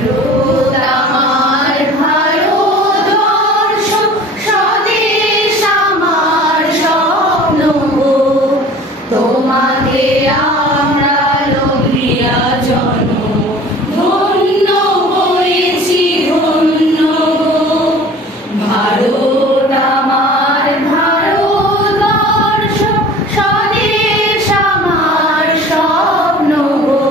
ভারত আমার ভারতবর্ষ, স্বদেশ আমার স্বপ্ন গো, তোমাকে আমরা লভিয়া জন্ম ধন্য হয়েছি ধন্য গো। ভারত আমার ভারতবর্ষ, স্বদেশ আমার স্বপ্ন গো,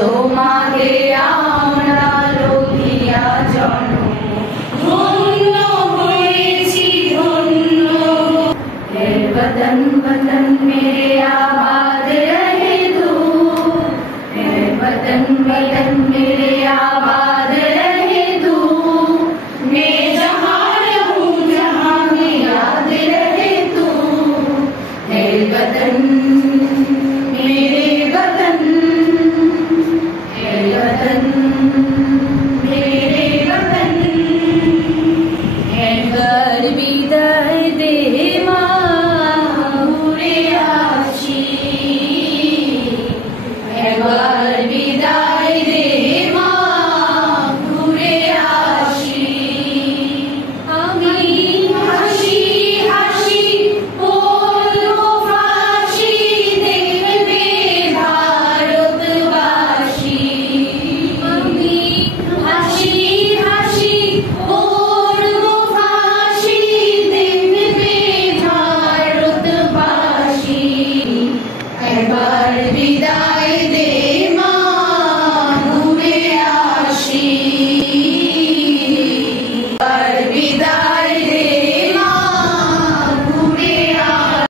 তোমাকে আমরা লভিয়া জন্ম ধন্য হয়েছি ধন্য। है वतन वतन मेरे आबाद रहे तू, है वतन वतन मेरे आबाद रहे तू, मैं जहाँ रहूं जहाँ में याद रहे तू। है वतन मेरे वतन, है वतन मेरे वतन। একবার বিদায় দে মা, ঘুরে আসি। একবার বিদায় দে মা, ঘুরে আসি। আমি হাসি হাসি বলবো ফাঁসি, দেখবে ভারতবাসী। আমি হাসি হাসি বলবো ফাঁসি, দেখবে ভারতবাসী। একবার বিদায়